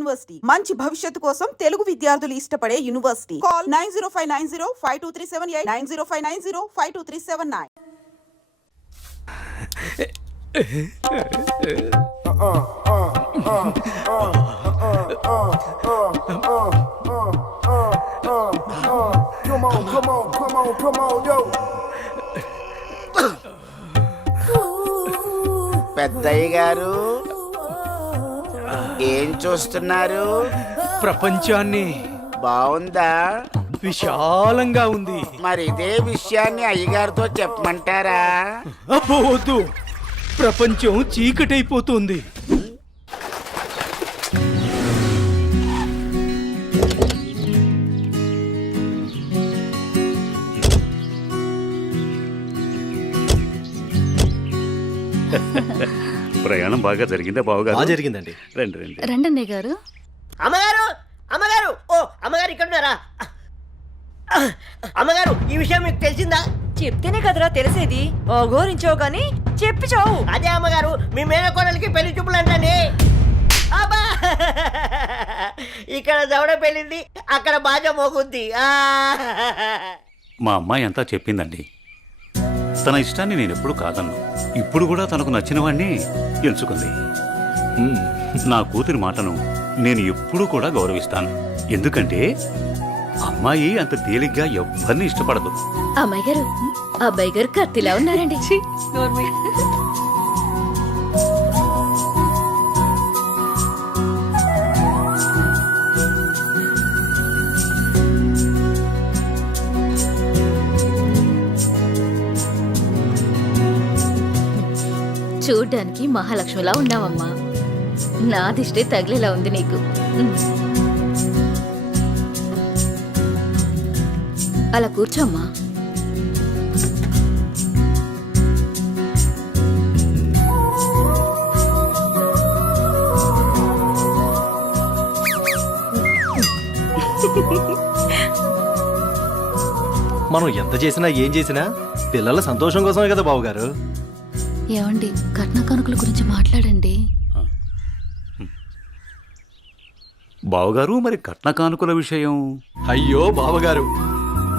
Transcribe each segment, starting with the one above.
University మంచి భవిష్యత్తు కోసం తెలుగు విద్యార్థులు ఇష్టపడే university. Call 9059052378 9059052379. Come on, yo. పెద్దయ్య గారు ఏం చూస్తున్నారు? ప్రపంచాన్ని. బాగుందా? విశాలంగా ఉంది. మరి ఇదే విషయాన్ని అయ్యగారితో చెప్పమంటారా? అబ్బో వద్దు, ప్రపంచం చీకటైపోతుంది. ప్రయాణం బాగా జరిగిందా బావగారు? జరిగిందండి. రండి రండి రండి అన్నయ్య గారు. అమ్మగారు అమ్మగారు ఓ అమ్మగారు ఇక్కడ ఉన్నారా? అమ్మగారు ఈ విషయం మీకు తెలిసిందా? చెప్తేనే కదరా తెలిసేది. ఓగోరించావు గాని చెప్పి చావు. అదే అమ్మగారు, మీ మేనకోడలికి పెళ్లి చూపులు అంటండి. అబ్బా, ఇక్కడ దవడ పెళ్ళింది, అక్కడ బాజ మోగుద్ది. మా అమ్మాయి అంతా చెప్పిందండి. తన ఇష్టాన్ని నేను ఎప్పుడు కాదన్నా. ఇప్పుడు కూడా తనకు నచ్చిన వాడిని ఎంచుకుంది. నా కూతురి మాటను నేను ఎప్పుడూ కూడా గౌరవిస్తాను. ఎందుకంటే అమ్మాయి అంత తేలిగ్గా ఎవ్వరిని ఇష్టపడదు. అమ్మాయి గారు, అబ్బాయి గారు కత్తిలా ఉన్నారండి. చూడ్డానికి మహాలక్ష్మిలా ఉన్నావమ్మా. నా దిష్టే తగిలేలా ఉంది నీకు. అలా కూర్చోమ్మా. మనం ఎంత చేసినా ఏం చేసినా పిల్లల సంతోషం కోసమే కదా బావగారు. ఏమండి, కట్న కానుకల గురించి మాట్లాడండి. బావగారు, మరి కట్న కానుకల విషయం? అయ్యో బావగారు,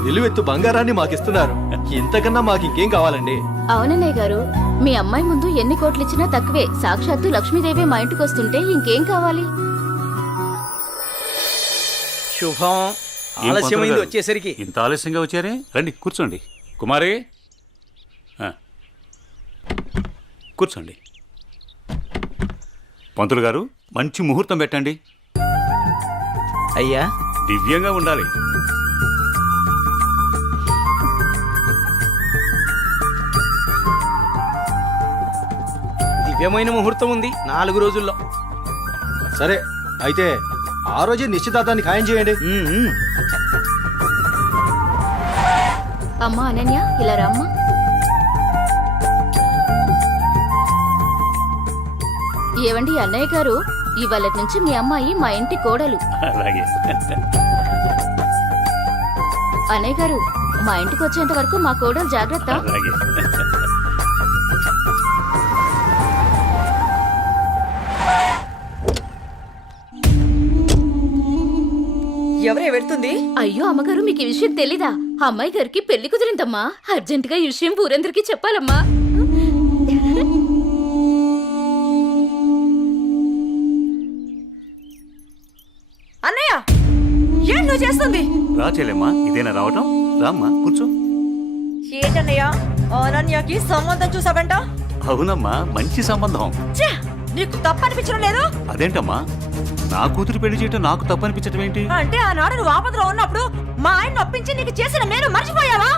నిలువెత్తు బంగారాన్ని మాకిస్తున్నారు. ఇంతకన్నా మాకు ఇంకేం కావాలండి? అవునన్నయ్య గారు, మీ అమ్మాయి ముందు ఎన్ని కోట్లు ఇచ్చినా తక్కువే. సాక్షాత్తు లక్ష్మీదేవి మా ఇంటికి వస్తుంటే ఇంకేం కావాలి? శుభం. ఆలస్యమైంది వచ్చేసరికి. ఇంత ఆలస్యంగా వచ్చారే? రండి కూర్చోండి. కుమారి కూర్చోండి. పంతులు గారు, మంచి ముహూర్తం పెట్టండి. అయ్యా, దివ్యంగా ఉండాలి. దివ్యమైన ముహూర్తం ఉంది 4 రోజుల్లో. సరే అయితే ఆ రోజే నిశ్చితార్థాన్ని ఖాయం చేయండి. అమ్మా అనన్య, ఇలా రామ్మా. ఏవండి అన్నయ్య గారు, ఇవాళ నుంచి మీ అమ్మాయి మా ఇంటి కోడలు. అలాగే. అన్నయ్య గారు, మా ఇంటికి వచ్చేంత వరకు మా కోడలు జాగ్రత్త. అలాగే. ఎవరే వెళ్తుంది? అయ్యో అమ్మగారు, మీకు ఈ విషయం తెలీదా? అమ్మాయి గారికి పెళ్లి కుదిరిందమ్మా. అర్జెంటుగా ఈ విషయం ఊరందరికీ చెప్పాలమ్మా. అన్నయ్య, ఏం నువ్వు చేస్తుంది? రా చెల్లెమ్మా, ఇదేనా రావటం? రామ్మా కూర్చో. ఏంటన్నయ్య, అనన్యకి సంబంధం చూసావంట? అవునమ్మా, మంచి సంబంధం. ఛే, నీకు తప్పనిపించడం లేదు? అదేంటమ్మా, నా కూతురు పెళ్లి చేయటం నాకు తప్పనిపించటం ఏంటి? అంటే ఆనాడు నువ్వు ఆపదలో ఉన్నప్పుడు మా ఆయన నొప్పించి నీకు చేసిన మేలు మర్చిపోయావా?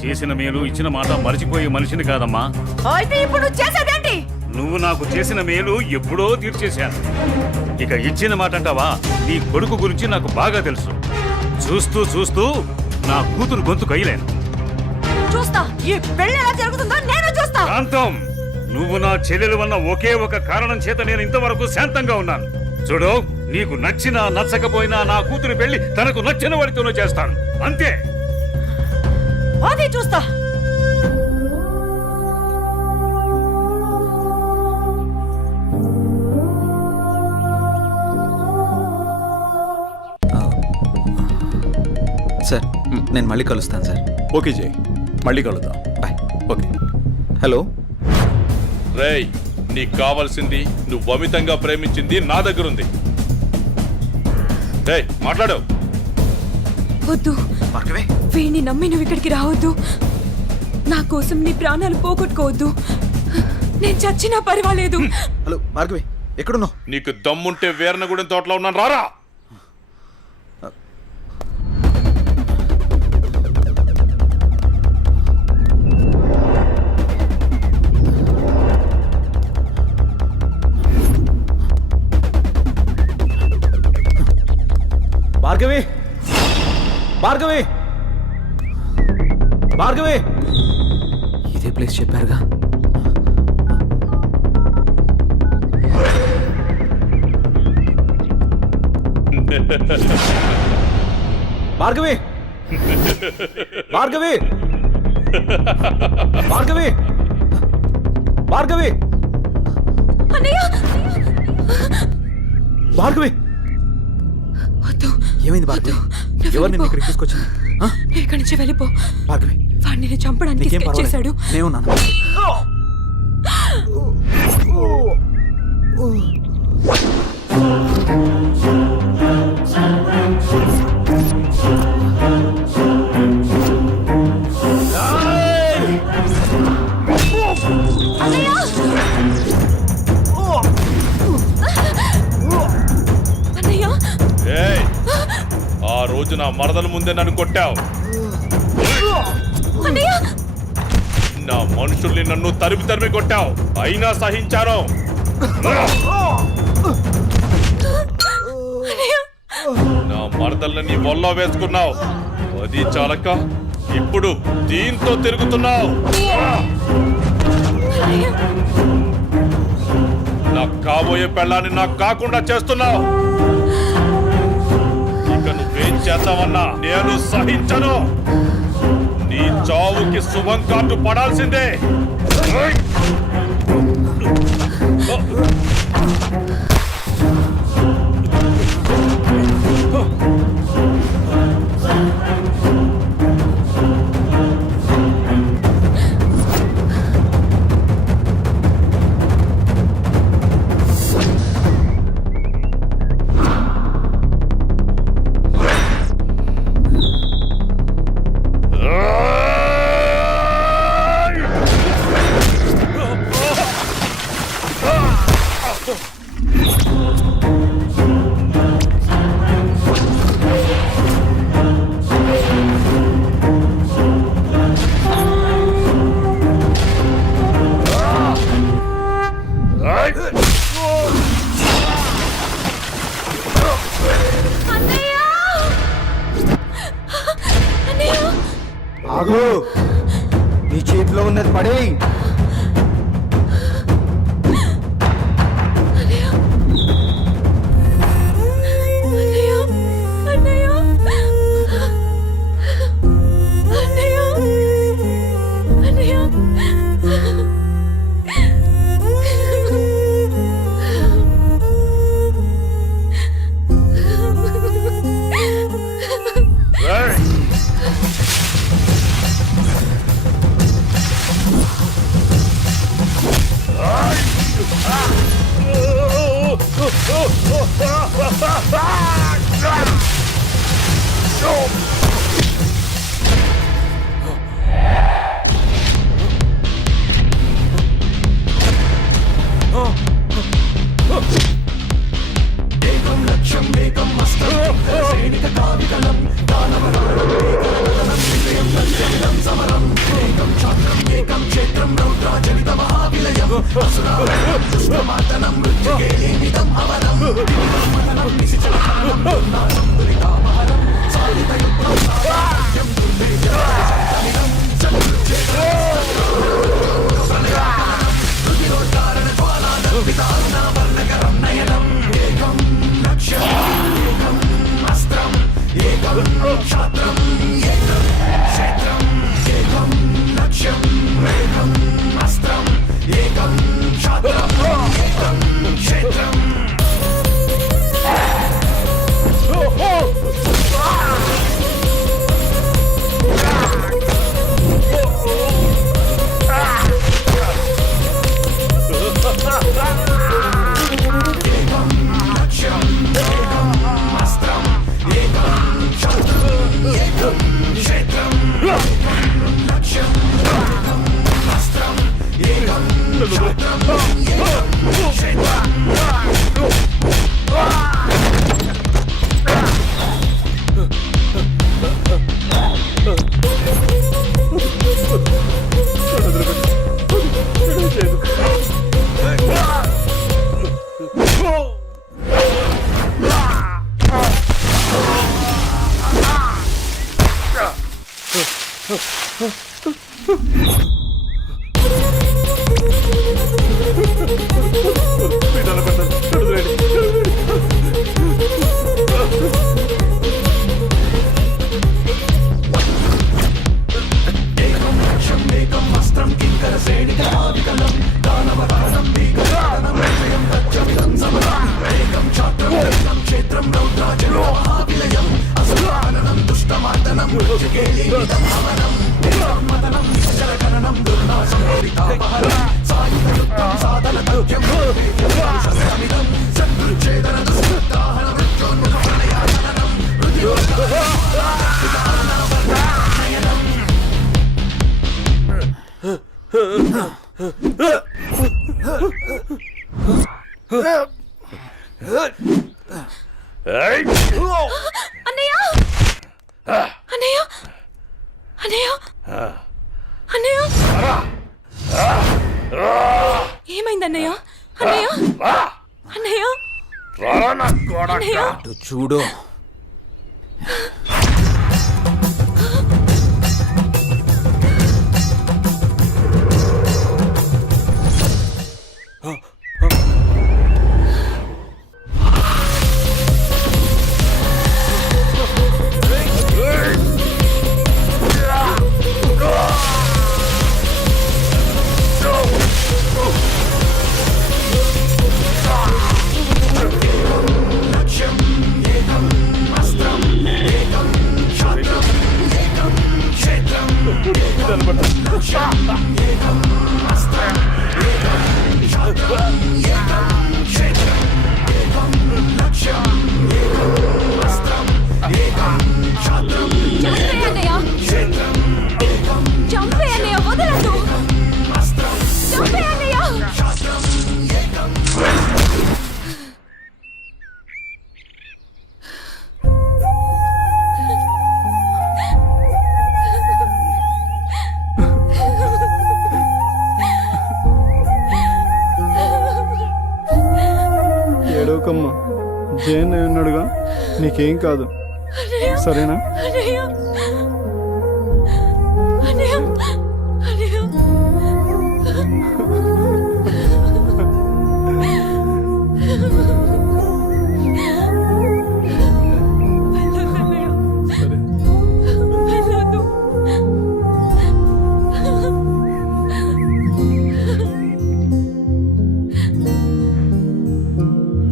చేసిన మేలు ఇచ్చిన మాట మర్చిపోయే మనిషిని కాదమ్మా. అయితే ఇప్పుడు నువ్వు చేసేదేంటి? నువ్వు నాకు చేసిన మేలు ఎప్పుడో తీర్చేశాను. ఇక ఇచ్చిన మాట అంటావా? నీ కొడుకు గురించి నాకు బాగా తెలుసు. చూస్తూ చూస్తూ నా కూతురు గొంతు కయ్యలేను. చూస్తా, ఈ పెళ్లి ఎలా జరుగుతుందో నేను చూస్తా. శాంతం, నువ్వు నా చెల్లెలు వల్ల ఒకే ఒక కారణం చేత నేను ఇంతవరకు శాంతంగా ఉన్నాను. చూడు, నీకు నచ్చినా నచ్చకపోయినా నా కూతురు పెళ్లి తనకు నచ్చిన వాడితోనూ చేస్తాను, అంతే. అది చూస్తా. సార్ నేను మళ్ళీ కలుస్తాను సార్. ఓకే జై, మళ్ళీ కలుద్దాం. బాయ్. ఓకే. హలో. రేయ్, నీకు కావాల్సింది నువ్వు అమితంగా ప్రేమించింది నా దగ్గర ఉంది. రేయ్ మాట్లాడు. వద్దు, భార్గవి. వీడిని నమ్మి నువ్వు ఇక్కడికి రావద్దు. నా కోసం నీ ప్రాణాలు పోగొట్టుకోవద్దు. నేను చచ్చినా పర్వాలేదు. హలో భార్గవి, ఎక్కడున్నావు? నీకు దమ్ముంటే వీరనగూడెం తోటలో ఉన్నాను, రారా. భార్గవి, భార్గవి, భార్గవి. ఇదే ప్లేస్ చెప్పారుగా. భార్గవి, భార్గవి, భార్గవి, భార్గవి, అన్నయ్య, భార్గవి. వద్దు. ఏమైంది భార్గవి? నువ్వు ఎవరు నిన్ను వెళ్ళిపో. ఇక్కడికి తీసుకొచ్చింది? ఆ? నువ్వు ఇక్కడి నుంచి వెళ్ళిపో. భార్గవి, వాడిని నేను చంపడానికి నీకేం స్కెచ్ చేశాడు. పర్వాలేదు, నేనున్నాను. అన్నయ్య, ఏయ్, ఆ రోజు నా మరదల ముందే నన్ను కొట్టావు. అన్నయ్య, నా మనుషుల్ని నన్ను తరిమి తరిమి కొట్టావు, అయినా సహించాను. నా మరదల్ని నీ వల్ల వేసుకున్నావు, అది చాలక ఇప్పుడు దీంతో తిరుగుతున్నావు. నాకు కాబోయే పెళ్ళాన్ని నాకు కాకుండా చేస్తున్నావు. ఇక నువ్వేం చేద్దామన్నా నేను సహించను. నీ చావుకి శుభం కార్డు పడాల్సిందే. ఆగు, నీ చేతిలో ఉన్నది పడే. అన్నయ్య అన్నయ్య అన్నయ్య అన్నయ్య ఏమైంది అన్నయ్య అన్నయ్య అన్నయ్య అన్నయ్య అటు చూడు. చంపే అన్నయ్య వదలద్దు చంపే అన్నయ్య ఏడవకమ్మా జయన్ ఉన్నాడుగా, నీకేం కాదు, సరేనా? అన్నయ్య అన్నయ్య అన్నయ్య సరే. వెళ్ళొద్దు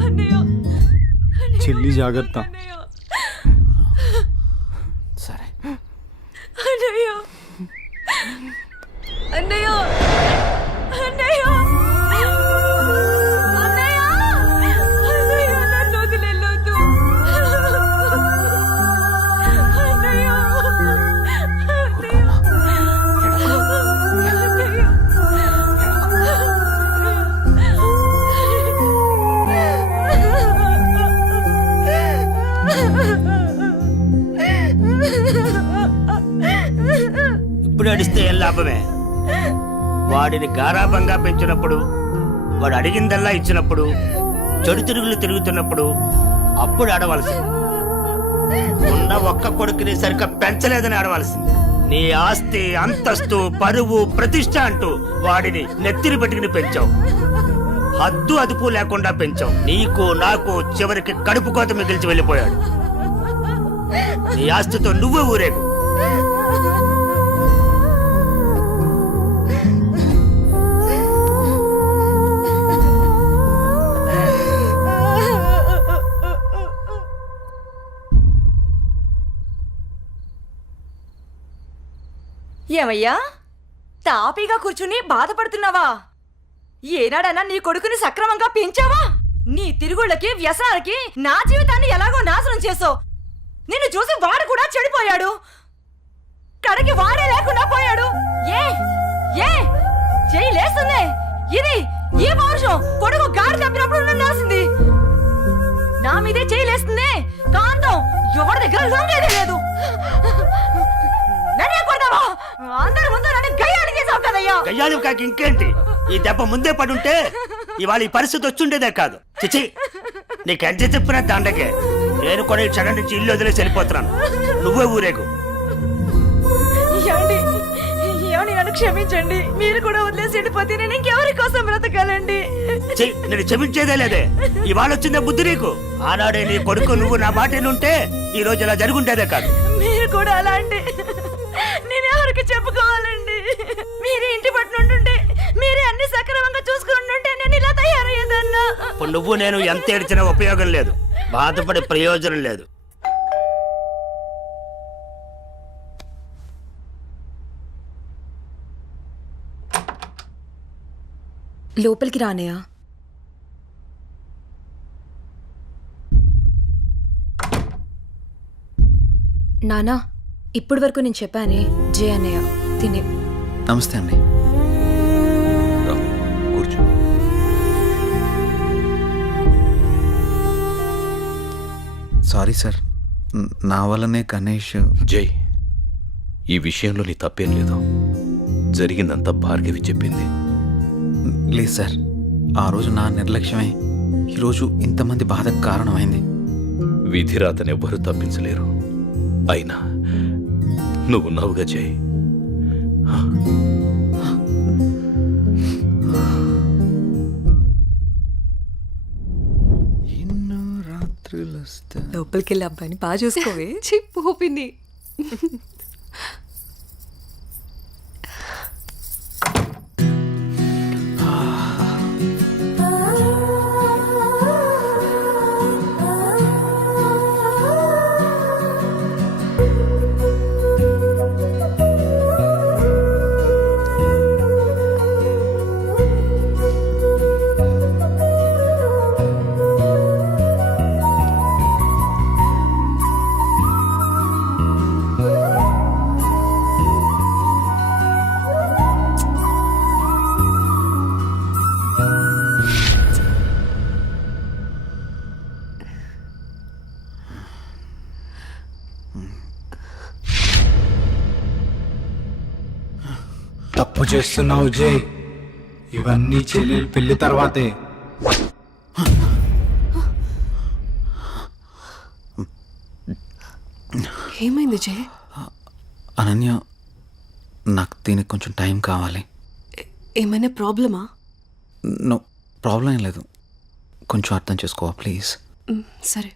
అన్నయ్య చెల్లి జాగ్రత్త. అన్నయ్య సరే. అన్నయ్య అన్నయ్య అన్నయ్య అన్నయ్య అన్నయ్య నన్ను వదిలేయొద్దు అన్నయ్య ఇప్పుడు అడిస్తే ఏం లాభమే? వాడిని గారాబంగా పెంచినప్పుడు, వాడు అడిగిందల్లా ఇచ్చినప్పుడు, చెడు తిరుగులు తిరుగుతున్నప్పుడు అప్పుడు ఆడవలసింది. ఉన్న ఒక్క కొడుకుని సరిగ్గా పెంచలేదని ఆడవలసింది. నీ ఆస్తి, అంతస్తు, పరువు, ప్రతిష్ట అంటూ వాడిని నెత్తిని పెట్టుకుని పెంచావు. హద్దు అదుపు లేకుండా పెంచావు. నీకు నాకు చివరికి కడుపు కోత మిగిల్చి వెళ్ళిపోయాడు. నీ ఆస్తితో నువ్వే ఊరేగు. ఏమయ్యా తాపీగా కూర్చుని బాధపడుతున్నావా? ఏనాడన్నా నీ కొడుకుని సక్రమంగా పెంచావా? నీ తిరుగుళ్ళకి వ్యసనాలకి నా జీవితాన్ని ఎలాగో నాశనం చేసావు. నిన్ను చూసి వాడు కూడా చెడిపోయాడు. కడకి వాడే లేకుండా పోయాడు. ఏ ఏ చెయ్యి లేస్తుంది. ఇది ఈ పౌరుషం కొడుకు గాడి తప్పినప్పుడు ఉండాల్సింది. నా మీదే చెయ్యి లేస్తుంది. కాంతం ఎవరి దగ్గర లొంగేదే లేదు. నన్నే కొడతావా? అందరి ముందు నన్ను గయ్యాడి చేసావు కదయ్యా. గయ్యాలి కాకి ఇంకేంటి? ఈ దెబ్బ ముందే పడుంటే ఇవాళ ఈ పరిస్థితి వచ్చుండేదే కాదు. చిచి, నీకెంత చెప్పిన దండకే. నేను కూడా ఈ క్షణం నుంచి ఇల్లు వదిలేసి వెళ్ళిపోతున్నాను. నువ్వే ఊరేగు. ఏమండి ఏమని నన్ను క్షమించండి. మీరు కూడా వదిలేసి వెళ్ళిపోతే నేను ఇంకెవరి కోసం బ్రతకాలండి? నేను క్షమించేదే లేదే. ఇవాళ వచ్చిందే బుద్ధి నీకు. ఆనాడే నీ కొడుకు నువ్వు నా మాట ఉంటే ఈ రోజు ఇలా జరుగుంటేదే కాదు. మీరు కూడా అలాంటి నేను ఎవరికి చెప్పుకోవాలండి? మీరే ఇంటి పట్టునుంటుంటే, మీరే అన్ని సక్రమంగా చూసుకుంటుంటే నేను ఇలా తయారయ్యేదన్నా. ఇప్పుడు నువ్వు నేను ఎంత ఏడ్చినా ఉపయోగం లేదు, బాధపడే ప్రయోజనం లేదు. లోపలికి రానయ్యా. నానా, ఇప్పటి వరకు నేను చెప్పానే జే అన్నయ్య తినే. నమస్తే అండి. కూర్చో. సారీ సార్, నా వల్లనే గణేష్. జై, ఈ విషయంలో నీ తప్పేం లేదు. జరిగిందంతా భార్గవి చెప్పింది. లేదు సార్, ఆ రోజు నా నిర్లక్ష్యమే ఈరోజు ఇంతమంది బాధకు కారణమైంది. విధిరాతనెవ్వరూ తప్పించలేరు. అయినా నువ్వున్నావుగా జై. ఎన్నో రాత్రులు లోపలికి వెళ్ళి అబ్బాయిని బాగా చూసుకోవే. చెప్పు పిన్ని. తప్పు చేస్తున్నావు జై. ఇవన్నీ చెల్లెలు పెళ్లి తర్వాతే. ఏమైంది జే? అనన్య, నాకు దీనికి కొంచెం టైం కావాలి. ఏమైనా ప్రాబ్లమా? నో ప్రాబ్లం ఏం లేదు, కొంచెం అర్థం చేసుకోవా ప్లీజ్. సరే.